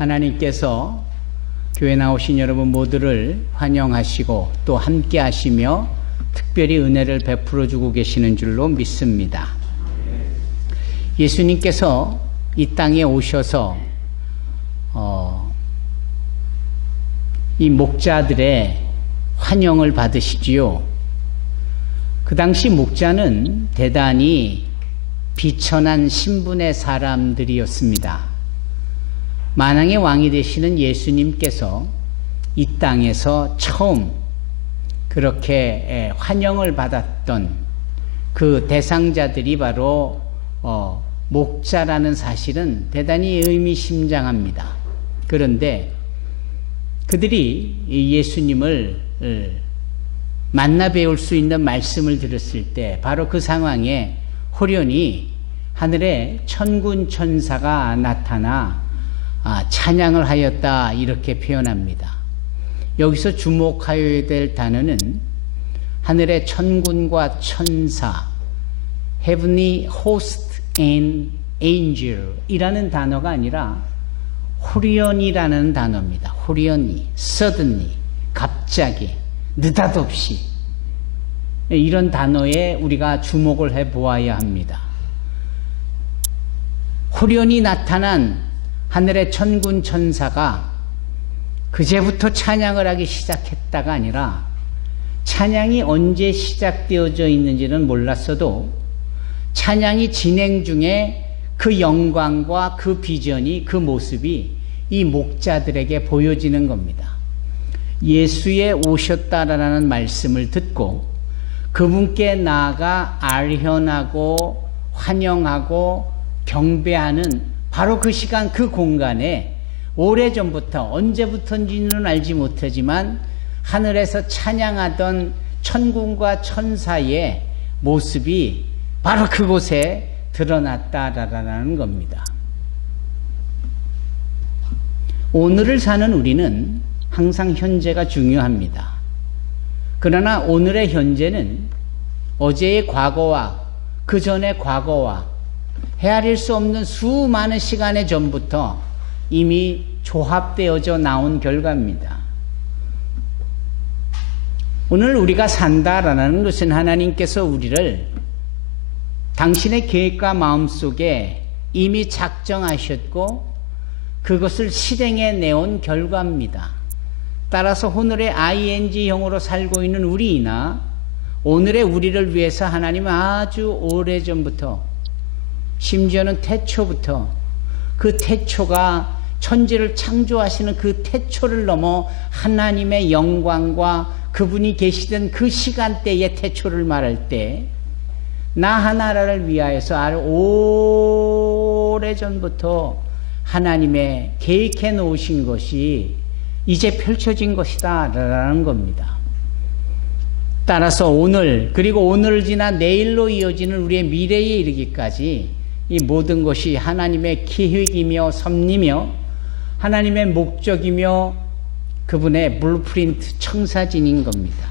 하나님께서 교회 나오신 여러분 모두를 환영하시고 또 함께 하시며 특별히 은혜를 베풀어 주고 계시는 줄로 믿습니다. 예수님께서 이 땅에 오셔서 이 목자들의 환영을 받으시지요. 그 당시 목자는 대단히 비천한 신분의 사람들이었습니다. 만왕의 왕이 되시는 예수님께서 이 땅에서 처음 그렇게 환영을 받았던 그 대상자들이 바로 목자라는 사실은 대단히 의미심장합니다. 그런데 그들이 예수님을 만나 배울 수 있는 말씀을 들었을 때 바로 그 상황에 호련히 하늘에 천군 천사가 나타나 찬양을 하였다 이렇게 표현합니다. 여기서 주목하여야 될 단어는 하늘의 천군과 천사, heavenly host and angel 이라는 단어가 아니라 호련이라는 단어입니다. 호련히, suddenly, 갑자기, 느닷없이 이런 단어에 우리가 주목을 해보아야 합니다. 호련히 나타난 하늘의 천군 천사가 그제부터 찬양을 하기 시작했다가 아니라 찬양이 언제 시작되어져 있는지는 몰랐어도 찬양이 진행 중에 그 영광과 그 비전이 그 모습이 이 목자들에게 보여지는 겁니다. 예수에 오셨다라는 말씀을 듣고 그분께 나아가 알현하고 환영하고 경배하는 바로 그 시간 그 공간에 오래전부터 언제부터인지는 알지 못하지만 하늘에서 찬양하던 천군과 천사의 모습이 바로 그곳에 드러났다라는 겁니다. 오늘을 사는 우리는 항상 현재가 중요합니다. 그러나 오늘의 현재는 어제의 과거와 그 전의 과거와 헤아릴 수 없는 수많은 시간의 전부터 이미 조합되어져 나온 결과입니다. 오늘 우리가 산다라는 것은 하나님께서 우리를 당신의 계획과 마음속에 이미 작정하셨고 그것을 실행해 내온 결과입니다. 따라서 오늘의 ing형으로 살고 있는 우리이나 오늘의 우리를 위해서 하나님은 아주 오래전부터 심지어는 태초부터 그 태초가 천지를 창조하시는 그 태초를 넘어 하나님의 영광과 그분이 계시던 그 시간대의 태초를 말할 때 나 하나를 위하여서 아주 오래전부터 하나님의 계획해 놓으신 것이 이제 펼쳐진 것이다 라는 겁니다. 따라서 오늘 그리고 오늘을 지나 내일로 이어지는 우리의 미래에 이르기까지 이 모든 것이 하나님의 계획이며 섭리며 하나님의 목적이며 그분의 블루프린트 청사진인 겁니다.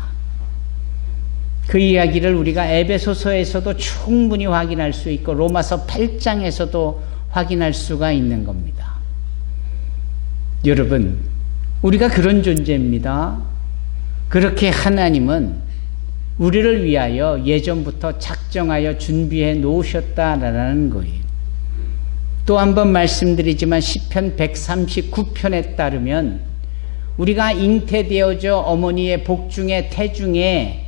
그 이야기를 우리가 에베소서에서도 충분히 확인할 수 있고 로마서 8장에서도 확인할 수가 있는 겁니다. 여러분, 우리가 그런 존재입니다. 그렇게 하나님은 우리를 위하여 예전부터 작정하여 준비해 놓으셨다라는 거예요. 또 한 번 말씀드리지만 시편 139편에 따르면 우리가 잉태되어져 어머니의 복중에 태중에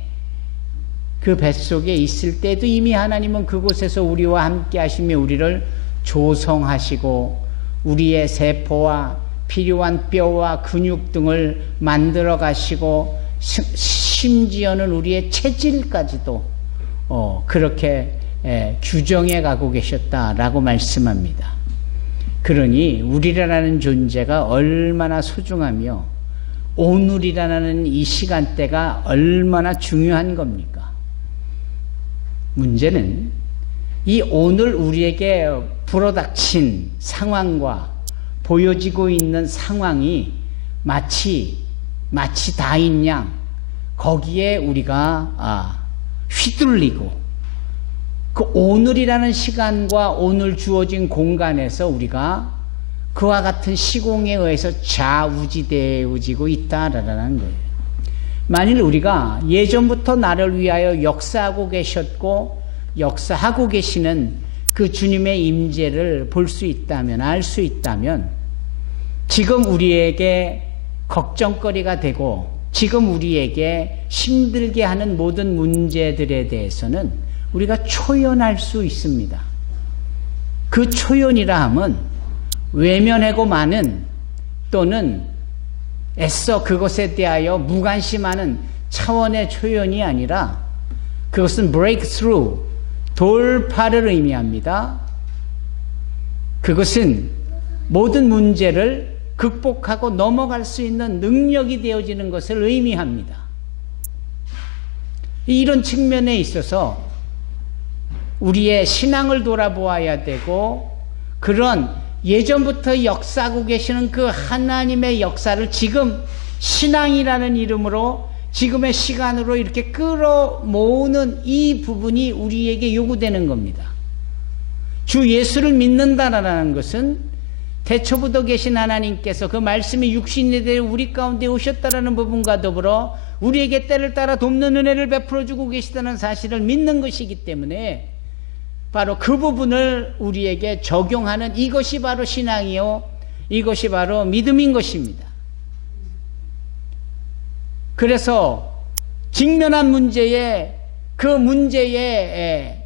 그 뱃속에 있을 때도 이미 하나님은 그곳에서 우리와 함께 하시며 우리를 조성하시고 우리의 세포와 필요한 뼈와 근육 등을 만들어 가시고 심지어는 우리의 체질까지도 그렇게 규정해 가고 계셨다라고 말씀합니다. 그러니 우리라는 존재가 얼마나 소중하며 오늘이라는 이 시간대가 얼마나 중요한 겁니까? 문제는 이 오늘 우리에게 불어닥친 상황과 보여지고 있는 상황이 마치 다인 양 거기에 우리가 휘둘리고 그 오늘이라는 시간과 오늘 주어진 공간에서 우리가 그와 같은 시공에 의해서 좌우지되어지고 있다라는 거예요. 만일 우리가 예전부터 나를 위하여 역사하고 계셨고 역사하고 계시는 그 주님의 임재를 볼 수 있다면, 알 수 있다면, 지금 우리에게 걱정거리가 되고 지금 우리에게 힘들게 하는 모든 문제들에 대해서는 우리가 초연할 수 있습니다. 그 초연이라 함은 외면하고 마는 또는 애써 그것에 대하여 무관심하는 차원의 초연이 아니라 그것은 breakthrough, 돌파를 의미합니다. 그것은 모든 문제를 극복하고 넘어갈 수 있는 능력이 되어지는 것을 의미합니다. 이런 측면에 있어서 우리의 신앙을 돌아보아야 되고 그런 예전부터 역사하고 계시는 그 하나님의 역사를 지금 신앙이라는 이름으로 지금의 시간으로 이렇게 끌어모으는 이 부분이 우리에게 요구되는 겁니다. 주 예수를 믿는다라는 것은 대초부터 계신 하나님께서 그 말씀이 육신이 되어 우리 가운데 오셨다라는 부분과 더불어 우리에게 때를 따라 돕는 은혜를 베풀어주고 계시다는 사실을 믿는 것이기 때문에 바로 그 부분을 우리에게 적용하는 이것이 바로 신앙이요, 이것이 바로 믿음인 것입니다. 그래서 직면한 문제에 그 문제의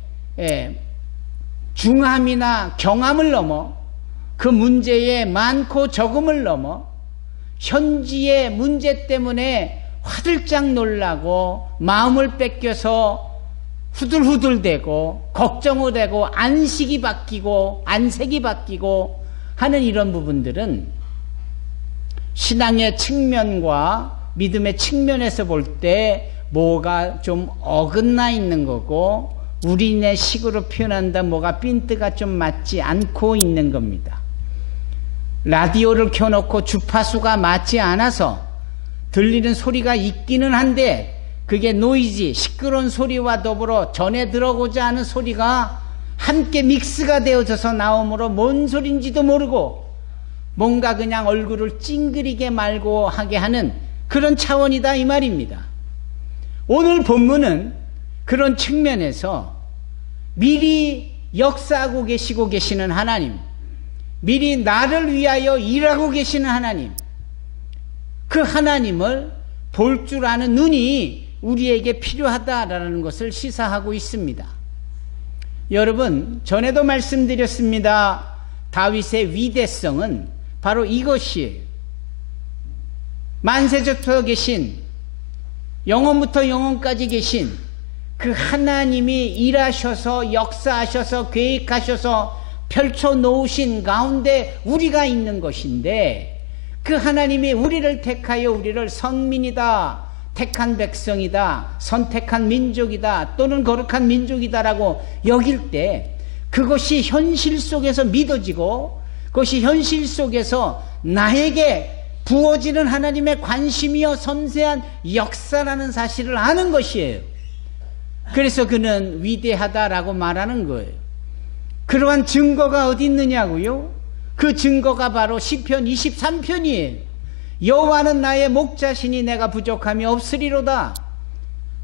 중함이나 경함을 넘어 그 문제의 많고 적음을 넘어 현지의 문제 때문에 화들짝 놀라고 마음을 뺏겨서 후들후들대고 걱정을 되고 안색이 바뀌고 하는 이런 부분들은 신앙의 측면과 믿음의 측면에서 볼 때 뭐가 좀 어긋나 있는 거고 우리네 식으로 표현한다 뭐가 핀트가 좀 맞지 않고 있는 겁니다. 라디오를 켜놓고 주파수가 맞지 않아서 들리는 소리가 있기는 한데 그게 노이즈, 시끄러운 소리와 더불어 전에 들어오고자 하는 소리가 함께 믹스가 되어져서 나오므로 뭔 소린지도 모르고 뭔가 그냥 얼굴을 찡그리게 말고 하게 하는 그런 차원이다 이 말입니다. 오늘 본문은 그런 측면에서 미리 역사하고 계시고 계시는 하나님, 미리 나를 위하여 일하고 계시는 하나님, 그 하나님을 볼 줄 아는 눈이 우리에게 필요하다라는 것을 시사하고 있습니다. 여러분, 전에도 말씀드렸습니다. 다윗의 위대성은 바로 이것이에요. 만세부터 계신, 영원부터 영원까지 계신 그 하나님이 일하셔서 역사하셔서 계획하셔서 펼쳐놓으신 가운데 우리가 있는 것인데 그 하나님이 우리를 택하여 우리를 선민이다, 택한 백성이다, 선택한 민족이다 또는 거룩한 민족이다라고 여길 때 그것이 현실 속에서 믿어지고 그것이 현실 속에서 나에게 부어지는 하나님의 관심이요 섬세한 역사라는 사실을 아는 것이에요. 그래서 그는 위대하다라고 말하는 거예요. 그러한 증거가 어디 있느냐고요? 그 증거가 바로 시편 23편이에요. 여호와는 나의 목자시니 내가 부족함이 없으리로다.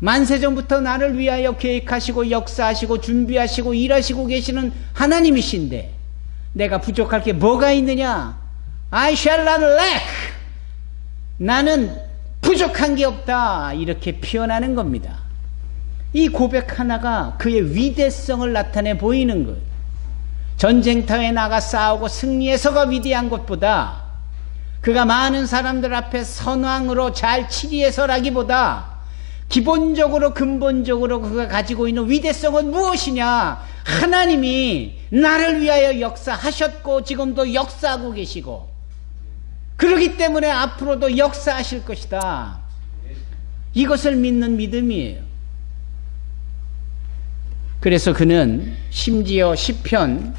만세전부터 나를 위하여 계획하시고 역사하시고 준비하시고 일하시고 계시는 하나님이신데 내가 부족할 게 뭐가 있느냐? I shall not lack. 나는 부족한 게 없다. 이렇게 표현하는 겁니다. 이 고백 하나가 그의 위대성을 나타내 보이는 거예요. 전쟁터에 나가 싸우고 승리해서가 위대한 것보다 그가 많은 사람들 앞에 선왕으로 잘 치리해서라기보다 기본적으로 근본적으로 그가 가지고 있는 위대성은 무엇이냐? 하나님이 나를 위하여 역사하셨고 지금도 역사하고 계시고 그렇기 때문에 앞으로도 역사하실 것이다. 이것을 믿는 믿음이에요. 그래서 그는 심지어 시편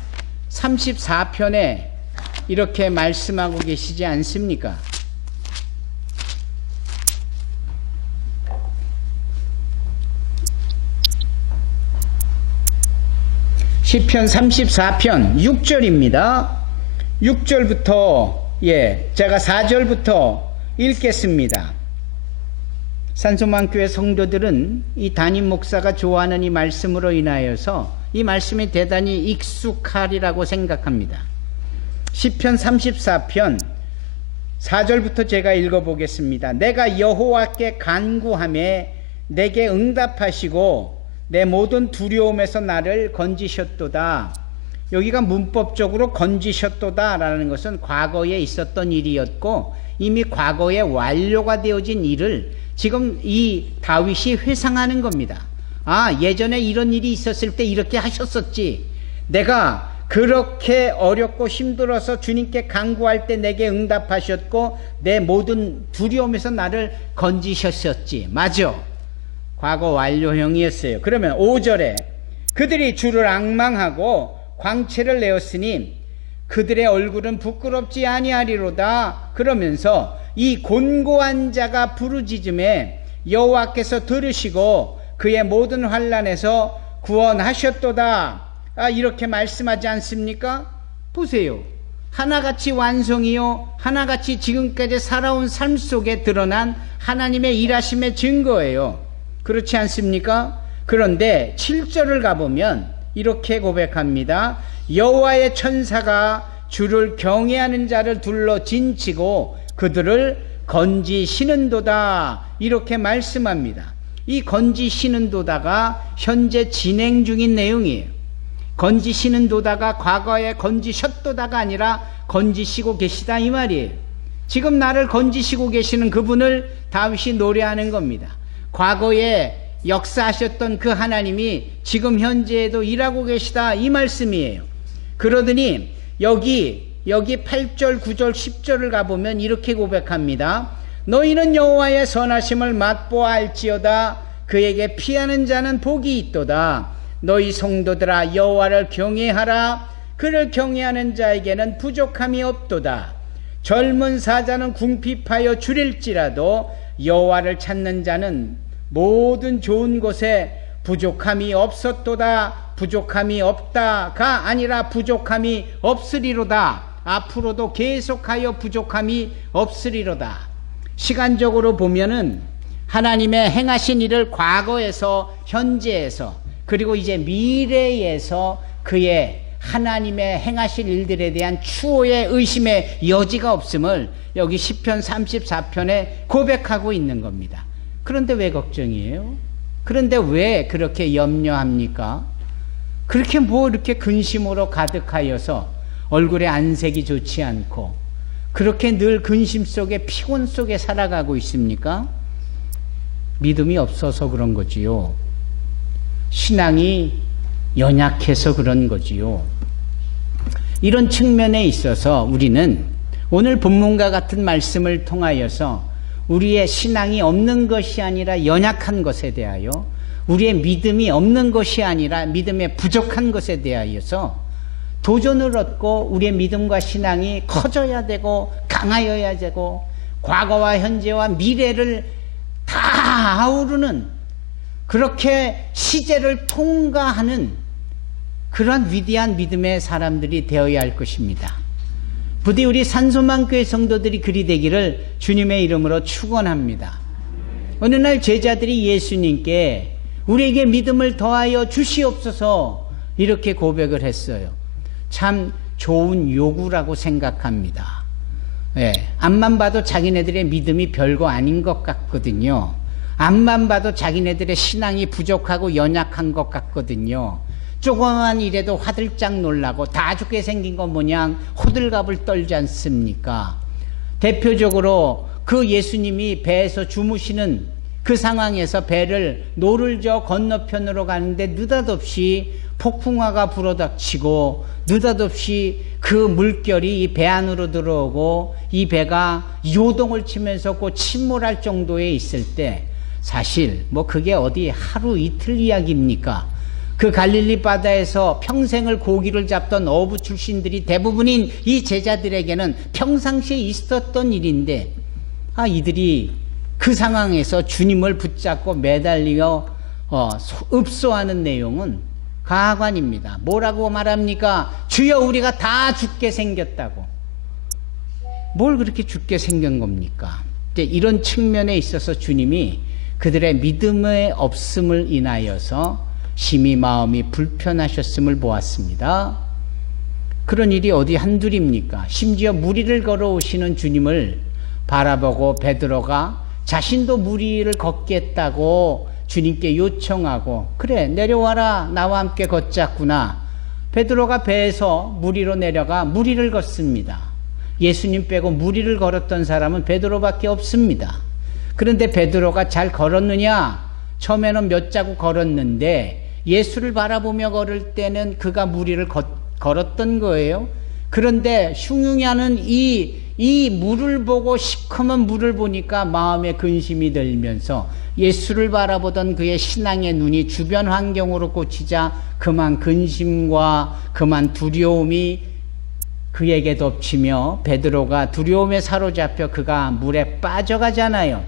34편에 이렇게 말씀하고 계시지 않습니까? 시편 34편 6절입니다. 6절부터 제가 4절부터 읽겠습니다. 산소망교회 성도들은 이 담임 목사가 좋아하는 이 말씀으로 인하여서 이 말씀이 대단히 익숙하리라고 생각합니다. 시편 34편 4절부터 제가 읽어보겠습니다. 내가 여호와께 간구하매 내게 응답하시고 내 모든 두려움에서 나를 건지셨도다. 여기가 문법적으로 건지셨도다 라는 것은 과거에 있었던 일이었고 이미 과거에 완료가 되어진 일을 지금 이 다윗이 회상하는 겁니다. 예전에 이런 일이 있었을 때 이렇게 하셨었지. 내가 그렇게 어렵고 힘들어서 주님께 간구할 때 내게 응답하셨고 내 모든 두려움에서 나를 건지셨었지. 맞아. 과거 완료형이었어요. 그러면 5절에 그들이 주를 앙망하고 광채를 내었으니 그들의 얼굴은 부끄럽지 아니하리로다. 그러면서 이 곤고한 자가 부르짖음에 여호와께서 들으시고 그의 모든 환난에서 구원하셨도다. 이렇게 말씀하지 않습니까? 보세요. 하나같이 완성이요 하나같이 지금까지 살아온 삶 속에 드러난 하나님의 일하심의 증거예요. 그렇지 않습니까? 그런데 7절을 가보면 이렇게 고백합니다. 여호와의 천사가 주를 경외하는 자를 둘러 진치고 그들을 건지시는도다. 이렇게 말씀합니다. 이 건지시는도다가 현재 진행 중인 내용이에요. 건지시는도다가 과거에 건지셨도다가 아니라 건지시고 계시다 이 말이에요. 지금 나를 건지시고 계시는 그분을 다윗이 노래하는 겁니다. 과거에 역사하셨던 그 하나님이 지금 현재에도 일하고 계시다 이 말씀이에요. 그러더니 여기 8절 9절 10절을 가보면 이렇게 고백합니다. 너희는 여호와의 선하심을 맛보아할지어다. 그에게 피하는 자는 복이 있도다. 너희 성도들아 여호와를 경외하라. 그를 경외하는 자에게는 부족함이 없도다. 젊은 사자는 궁핍하여 줄일지라도 여호와를 찾는 자는 모든 좋은 곳에 부족함이 없었도다. 부족함이 없다가 아니라 부족함이 없으리로다. 앞으로도 계속하여 부족함이 없으리로다. 시간적으로 보면은 하나님의 행하신 일을 과거에서 현재에서 그리고 이제 미래에서 그의 하나님의 행하실 일들에 대한 추호의 의심의 여지가 없음을 여기 시편 34편에 고백하고 있는 겁니다. 그런데 왜 걱정이에요? 그런데 왜 그렇게 염려합니까? 그렇게 이렇게 근심으로 가득하여서 얼굴에 안색이 좋지 않고 그렇게 늘 근심 속에 피곤 속에 살아가고 있습니까? 믿음이 없어서 그런 거지요. 신앙이 연약해서 그런 거지요. 이런 측면에 있어서 우리는 오늘 본문과 같은 말씀을 통하여서 우리의 신앙이 없는 것이 아니라 연약한 것에 대하여 우리의 믿음이 없는 것이 아니라 믿음에 부족한 것에 대하여서 도전을 얻고 우리의 믿음과 신앙이 커져야 되고 강하여야 되고 과거와 현재와 미래를 다 아우르는 그렇게 시제를 통과하는 그런 위대한 믿음의 사람들이 되어야 할 것입니다. 부디 우리 산소망교회 성도들이 그리 되기를 주님의 이름으로 축원합니다. 어느 날 제자들이 예수님께 우리에게 믿음을 더하여 주시옵소서 이렇게 고백을 했어요. 참 좋은 요구라고 생각합니다. 앞만 봐도 자기네들의 믿음이 별거 아닌 것 같거든요. 앞만 봐도 자기네들의 신앙이 부족하고 연약한 것 같거든요. 조그만 일에도 화들짝 놀라고 다 죽게 생긴 것 모양 호들갑을 떨지 않습니까? 대표적으로 그 예수님이 배에서 주무시는 그 상황에서 배를 노를 저어 건너편으로 가는데 느닷없이 폭풍화가 불어닥치고 느닷없이 그 물결이 이 배 안으로 들어오고 이 배가 요동을 치면서 곧 침몰할 정도에 있을 때 사실 그게 어디 하루 이틀 이야기입니까? 그 갈릴리 바다에서 평생을 고기를 잡던 어부 출신들이 대부분인 이 제자들에게는 평상시에 있었던 일인데 이들이 그 상황에서 주님을 붙잡고 매달려 읍소하는 내용은 가관입니다. 뭐라고 말합니까? 주여 우리가 다 죽게 생겼다고. 뭘 그렇게 죽게 생긴 겁니까? 이제 이런 측면에 있어서 주님이 그들의 믿음의 없음을 인하여서 심히 마음이 불편하셨음을 보았습니다. 그런 일이 어디 한둘입니까? 심지어 무리를 걸어오시는 주님을 바라보고 베드로가 자신도 무리를 걷겠다고 주님께 요청하고, 그래 내려와라 나와 함께 걷자꾸나. 베드로가 배에서 무리로 내려가 무리를 걷습니다. 예수님 빼고 무리를 걸었던 사람은 베드로밖에 없습니다. 그런데 베드로가 잘 걸었느냐? 처음에는 몇 자국 걸었는데 예수를 바라보며 걸을 때는 그가 무리를 걸었던 거예요. 그런데 흉흉하는 이 물을 보고, 시커먼 물을 보니까 마음에 근심이 들면서 예수를 바라보던 그의 신앙의 눈이 주변 환경으로 꽂히자 그만 근심과 그만 두려움이 그에게 덮치며 베드로가 두려움에 사로잡혀 그가 물에 빠져가잖아요.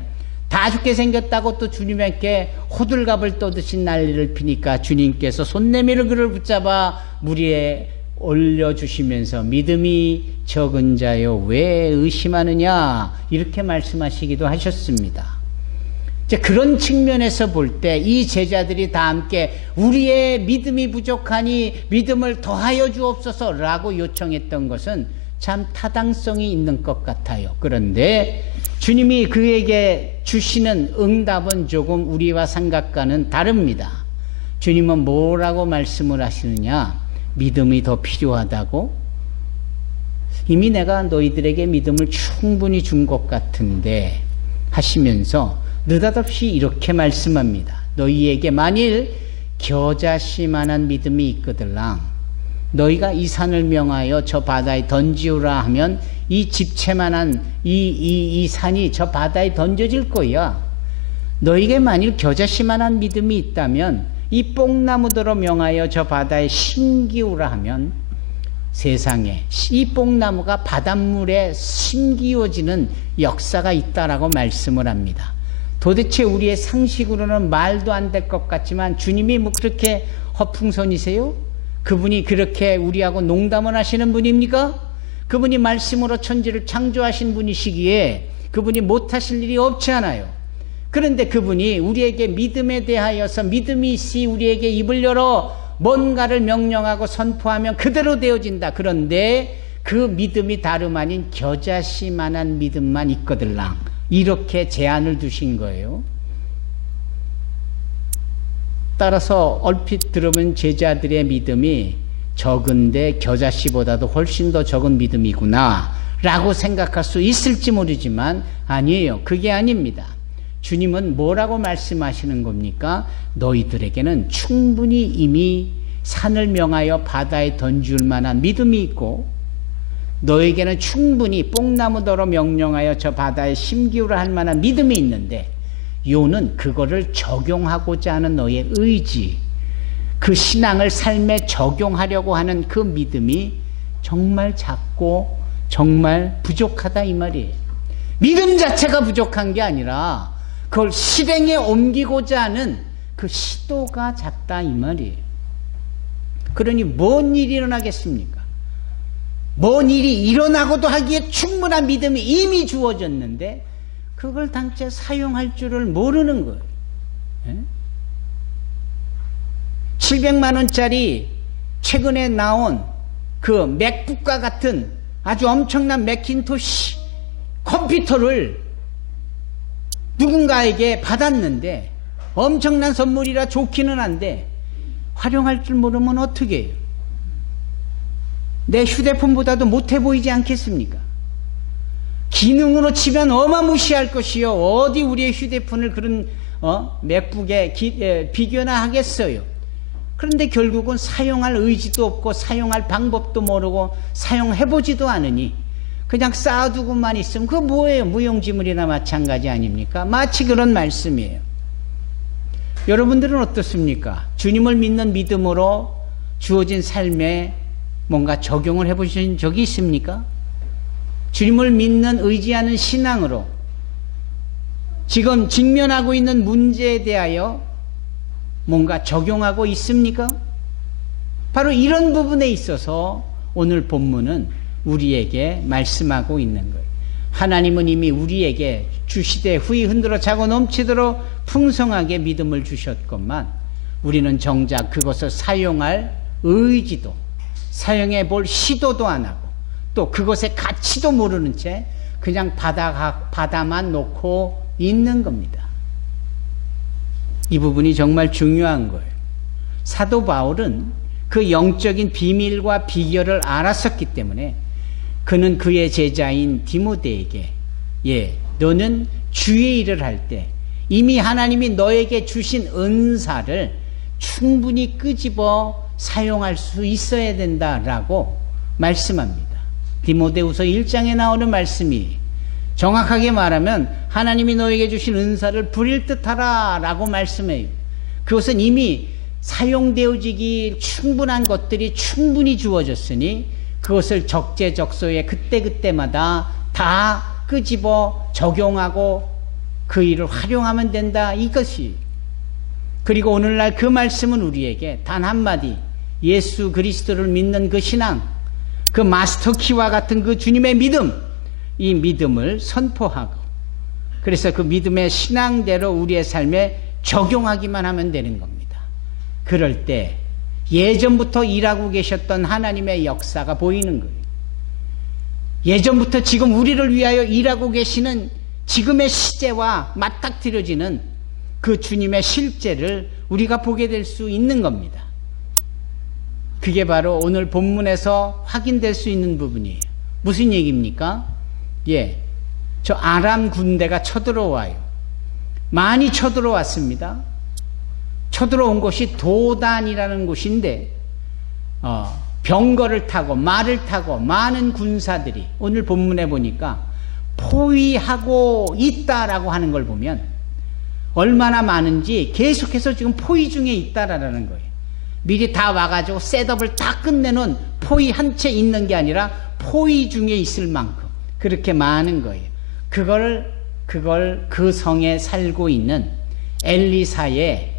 다 죽게 생겼다고 또 주님께 호들갑을 떠드신 난리를 피니까 주님께서 손 내밀어 그를 붙잡아 물 위에 올려주시면서 믿음이 적은 자여 왜 의심하느냐 이렇게 말씀하시기도 하셨습니다. 이제 그런 측면에서 볼 때 이 제자들이 다 함께 우리의 믿음이 부족하니 믿음을 더하여 주옵소서라고 요청했던 것은 참 타당성이 있는 것 같아요. 그런데 주님이 그에게 주시는 응답은 조금 우리와 생각과는 다릅니다. 주님은 뭐라고 말씀을 하시느냐? 믿음이 더 필요하다고? 이미 내가 너희들에게 믿음을 충분히 준 것 같은데 하시면서 느닷없이 이렇게 말씀합니다. 너희에게 만일 겨자씨만한 믿음이 있거들랑 너희가 이 산을 명하여 저 바다에 던지우라 하면 이 집채만한 이 산이 저 바다에 던져질 거야. 너희에게 만일 겨자씨만한 믿음이 있다면 이 뽕나무더러 명하여 저 바다에 심기우라 하면 세상에 이 뽕나무가 바닷물에 심기워지는 역사가 있다라고 말씀을 합니다. 도대체 우리의 상식으로는 말도 안 될 것 같지만 주님이 뭐 그렇게 허풍선이세요? 그분이 그렇게 우리하고 농담을 하시는 분입니까? 그분이 말씀으로 천지를 창조하신 분이시기에 그분이 못하실 일이 없지 않아요. 그런데 그분이 우리에게 믿음에 대하여서 믿음이 있이 우리에게 입을 열어 뭔가를 명령하고 선포하면 그대로 되어진다. 그런데 그 믿음이 다름 아닌 겨자씨만한 믿음만 있거들랑 이렇게 제한을 두신 거예요. 따라서 얼핏 들으면 제자들의 믿음이 적은데 겨자씨보다도 훨씬 더 적은 믿음이구나 라고 생각할 수 있을지 모르지만 아니에요. 그게 아닙니다. 주님은 뭐라고 말씀하시는 겁니까? 너희들에게는 충분히 이미 산을 명하여 바다에 던질 만한 믿음이 있고 너에게는 충분히 뽕나무더러 명령하여 저 바다에 심기우라 할 만한 믿음이 있는데 요는 그거를 적용하고자 하는 너의 의지, 그 신앙을 삶에 적용하려고 하는 그 믿음이 정말 작고 정말 부족하다 이 말이에요. 믿음 자체가 부족한 게 아니라 그걸 실행에 옮기고자 하는 그 시도가 작다 이 말이에요. 그러니 뭔 일이 일어나겠습니까? 뭔 일이 일어나고도 하기에 충분한 믿음이 이미 주어졌는데 그걸 당최 사용할 줄을 모르는 거예요. 700만 원짜리 최근에 나온 그 맥북과 같은 아주 엄청난 매킨토시 컴퓨터를 누군가에게 받았는데 엄청난 선물이라 좋기는 한데 활용할 줄 모르면 어떻게 해요? 내 휴대폰보다도 못해 보이지 않겠습니까? 기능으로 치면 어마무시할 것이요. 어디 우리의 휴대폰을 그런 맥북에 비교나 하겠어요. 그런데 결국은 사용할 의지도 없고 사용할 방법도 모르고 사용해보지도 않으니 그냥 쌓아두고만 있으면 그거 뭐예요? 무용지물이나 마찬가지 아닙니까? 마치 그런 말씀이에요. 여러분들은 어떻습니까? 주님을 믿는 믿음으로 주어진 삶에 뭔가 적용을 해보신 적이 있습니까? 주님을 믿는 의지하는 신앙으로 지금 직면하고 있는 문제에 대하여 뭔가 적용하고 있습니까? 바로 이런 부분에 있어서 오늘 본문은 우리에게 말씀하고 있는 거예요. 하나님은 이미 우리에게 주시되 후이 흔들어 차고 넘치도록 풍성하게 믿음을 주셨건만 우리는 정작 그것을 사용할 의지도 사용해 볼 시도도 안 하고 또 그것의 가치도 모르는 채 그냥 받아만 놓고 있는 겁니다. 이 부분이 정말 중요한 거예요. 사도 바울은 그 영적인 비밀과 비결을 알았었기 때문에 그는 그의 제자인 디모데에게 너는 주의 일을 할 때 이미 하나님이 너에게 주신 은사를 충분히 끄집어 사용할 수 있어야 된다라고 말씀합니다. 디모데후서 1장에 나오는 말씀이 정확하게 말하면 하나님이 너에게 주신 은사를 부릴 듯하라 라고 말씀해요. 그것은 이미 사용되어지기 충분한 것들이 충분히 주어졌으니 그것을 적재적소에 그때그때마다 다 끄집어 적용하고 그 일을 활용하면 된다 이것이. 그리고 오늘날 그 말씀은 우리에게 단 한마디 예수 그리스도를 믿는 그 신앙, 그 마스터키와 같은 그 주님의 믿음, 이 믿음을 선포하고 그래서 그 믿음의 신앙대로 우리의 삶에 적용하기만 하면 되는 겁니다. 그럴 때 예전부터 일하고 계셨던 하나님의 역사가 보이는 거예요. 예전부터 지금 우리를 위하여 일하고 계시는 지금의 시제와 맞닥뜨려지는 그 주님의 실제를 우리가 보게 될 수 있는 겁니다. 그게 바로 오늘 본문에서 확인될 수 있는 부분이에요. 무슨 얘기입니까? 저 아람 군대가 쳐들어와요. 많이 쳐들어왔습니다. 쳐들어온 곳이 도단이라는 곳인데 병거를 타고 말을 타고 많은 군사들이 오늘 본문에 보니까 포위하고 있다라고 하는 걸 보면 얼마나 많은지 계속해서 지금 포위 중에 있다라는 거예요. 미리 다 와가지고 셋업을 다 끝내놓은 포위 한 채 있는 게 아니라 포위 중에 있을 만큼 그렇게 많은 거예요. 그걸 그 성에 살고 있는 엘리사의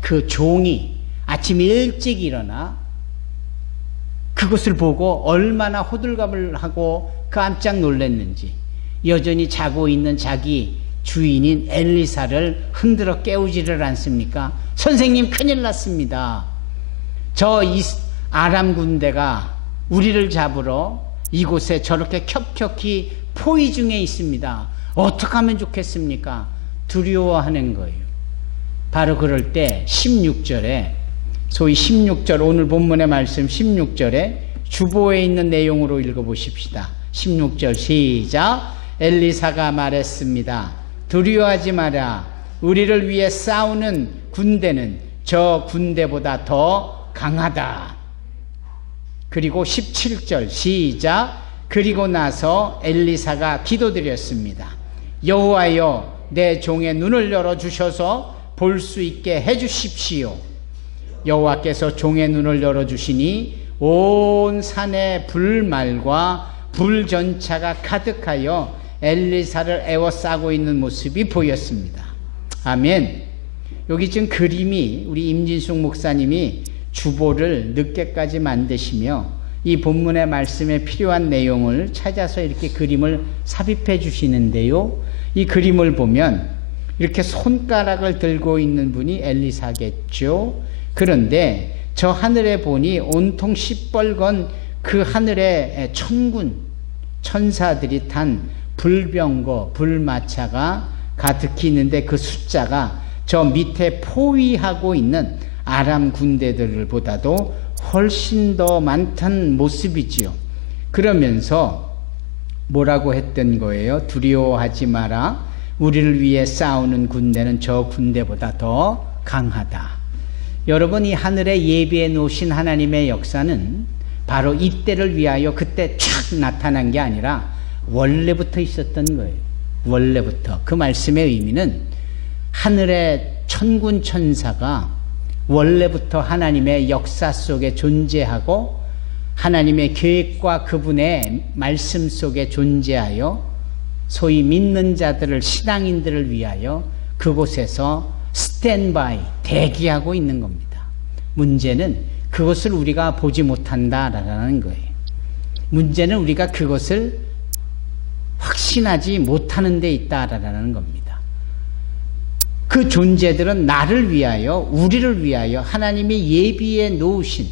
그 종이 아침 일찍 일어나 그것을 보고 얼마나 호들갑을 하고 깜짝 놀랐는지 여전히 자고 있는 자기 주인인 엘리사를 흔들어 깨우지를 않습니까? 선생님 큰일 났습니다. 저 아람 군대가 우리를 잡으러 이곳에 저렇게 켜켜이 포위 중에 있습니다. 어떻게 하면 좋겠습니까? 두려워하는 거예요. 바로 그럴 때 16절에 소위 16절 오늘 본문의 말씀 16절에 주보에 있는 내용으로 읽어보십시다. 16절 시작. 엘리사가 말했습니다. 두려워하지 마라. 우리를 위해 싸우는 군대는 저 군대보다 더 강하다. 그리고 17절 시작. 그리고 나서 엘리사가 기도드렸습니다. 여호와여 내 종의 눈을 열어주셔서 볼 수 있게 해주십시오. 여호와께서 종의 눈을 열어주시니 온 산에 불말과 불전차가 가득하여 엘리사를 에워싸고 있는 모습이 보였습니다. 아멘. 여기 지금 그림이 우리 임진숙 목사님이 주보를 늦게까지 만드시며 이 본문의 말씀에 필요한 내용을 찾아서 이렇게 그림을 삽입해 주시는데요. 이 그림을 보면 이렇게 손가락을 들고 있는 분이 엘리사겠죠. 그런데 저 하늘에 보니 온통 시뻘건 그 하늘에 천군 천사들이 탄 불병거 불마차가 가득히 있는데 그 숫자가 저 밑에 포위하고 있는 아람 군대들을 보다도 훨씬 더 많다는 모습이지요. 그러면서 뭐라고 했던 거예요? 두려워하지 마라. 우리를 위해 싸우는 군대는 저 군대보다 더 강하다. 여러분, 이 하늘에 예비해 놓으신 하나님의 역사는 바로 이때를 위하여 그때 촥 나타난 게 아니라 원래부터 있었던 거예요. 원래부터. 그 말씀의 의미는 하늘의 천군 천사가 원래부터 하나님의 역사 속에 존재하고 하나님의 계획과 그분의 말씀 속에 존재하여 소위 믿는 자들을 신앙인들을 위하여 그곳에서 스탠바이 대기하고 있는 겁니다. 문제는 그것을 우리가 보지 못한다라는 거예요. 문제는 우리가 그것을 확신하지 못하는 데 있다라는 겁니다. 그 존재들은 나를 위하여, 우리를 위하여 하나님이 예비해 놓으신,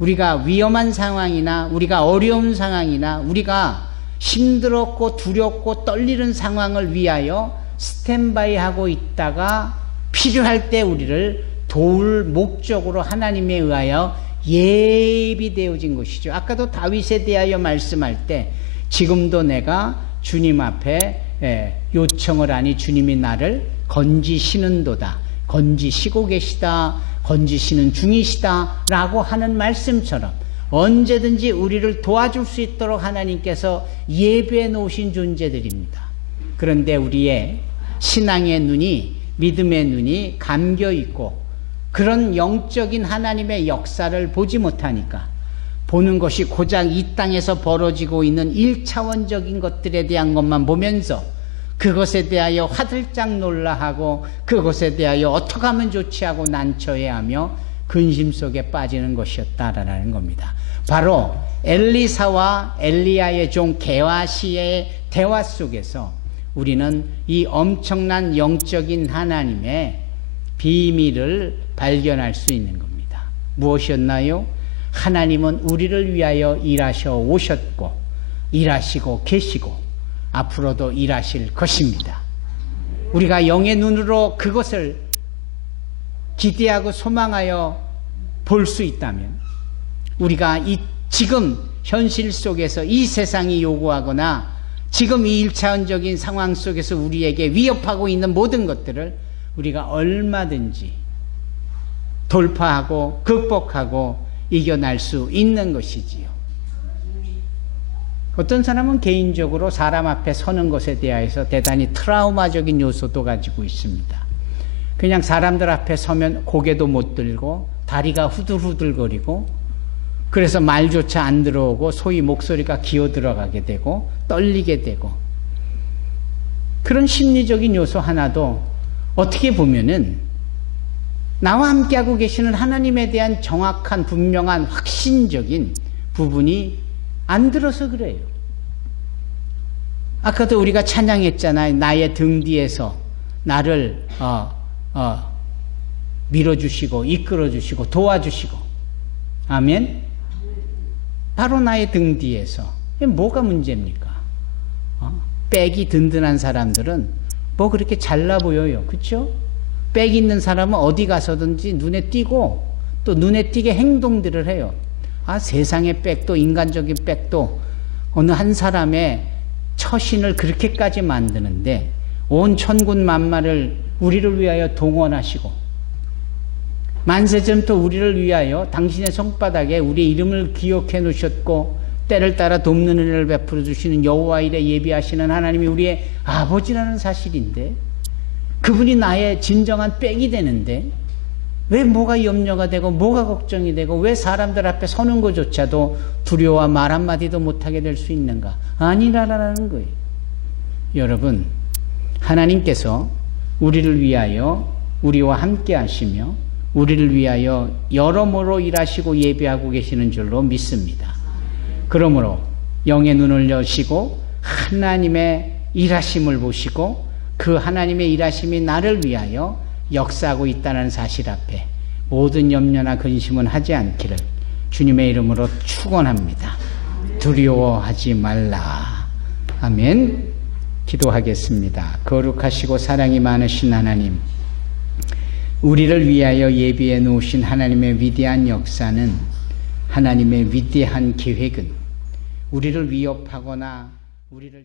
우리가 위험한 상황이나 우리가 어려운 상황이나 우리가 힘들었고 두렵고 떨리는 상황을 위하여 스탠바이 하고 있다가 필요할 때 우리를 도울 목적으로 하나님에 의하여 예비되어진 것이죠. 아까도 다윗에 대하여 말씀할 때 지금도 내가 주님 앞에 요청을 하니 주님이 나를 건지시는도다, 건지시고 계시다, 건지시는 중이시다 라고 하는 말씀처럼 언제든지 우리를 도와줄 수 있도록 하나님께서 예배해 놓으신 존재들입니다. 그런데 우리의 신앙의 눈이, 믿음의 눈이 감겨 있고 그런 영적인 하나님의 역사를 보지 못하니까 보는 것이 고작 이 땅에서 벌어지고 있는 1차원적인 것들에 대한 것만 보면서 그것에 대하여 화들짝 놀라하고 그것에 대하여 어떻게 하면 좋지 하고 난처해하며 근심 속에 빠지는 것이었다라는 겁니다. 바로 엘리사와 엘리야의 종 게하시의 대화 속에서 우리는 이 엄청난 영적인 하나님의 비밀을 발견할 수 있는 겁니다. 무엇이었나요? 하나님은 우리를 위하여 일하셔 오셨고 일하시고 계시고 앞으로도 일하실 것입니다. 우리가 영의 눈으로 그것을 기대하고 소망하여 볼 수 있다면 우리가 지금 현실 속에서 이 세상이 요구하거나 지금 이 1차원적인 상황 속에서 우리에게 위협하고 있는 모든 것들을 우리가 얼마든지 돌파하고 극복하고 이겨낼 수 있는 것이지요. 어떤 사람은 개인적으로 사람 앞에 서는 것에 대해서 대단히 트라우마적인 요소도 가지고 있습니다. 그냥 사람들 앞에 서면 고개도 못 들고 다리가 후들후들거리고 그래서 말조차 안 들어오고 소위 목소리가 기어 들어가게 되고 떨리게 되고 그런 심리적인 요소 하나도 어떻게 보면은 나와 함께하고 계시는 하나님에 대한 정확한 분명한 확신적인 부분이 안 들어서 그래요. 아까도 우리가 찬양했잖아요. 나의 등 뒤에서 나를 밀어주시고 이끌어주시고 도와주시고 아멘. 바로 나의 등 뒤에서. 뭐가 문제입니까? 백이 든든한 사람들은 뭐 그렇게 잘나 보여요. 그렇죠? 백 있는 사람은 어디 가서든지 눈에 띄고 또 눈에 띄게 행동들을 해요. 세상의 백도 인간적인 백도 어느 한 사람의 처신을 그렇게까지 만드는데 온 천군 만마를 우리를 위하여 동원하시고 만세전부터 우리를 위하여 당신의 손바닥에 우리의 이름을 기억해 놓으셨고 때를 따라 돕는 은혜를 베풀어 주시는 여호와 이레 예비하시는 하나님이 우리의 아버지라는 사실인데 그분이 나의 진정한 백이 되는데 왜 뭐가 염려가 되고 뭐가 걱정이 되고 왜 사람들 앞에 서는 것조차도 두려워 말 한마디도 못하게 될 수 있는가? 아니라라는 거예요. 여러분, 하나님께서 우리를 위하여 우리와 함께 하시며 우리를 위하여 여러모로 일하시고 예배하고 계시는 줄로 믿습니다. 그러므로 영의 눈을 여시고 하나님의 일하심을 보시고 그 하나님의 일하심이 나를 위하여 역사하고 있다는 사실 앞에 모든 염려나 근심은 하지 않기를 주님의 이름으로 축원합니다. 두려워하지 말라. 아멘. 기도하겠습니다. 거룩하시고 사랑이 많으신 하나님, 우리를 위하여 예비해 놓으신 하나님의 위대한 역사는, 하나님의 위대한 계획은 우리를 위협하거나 우리를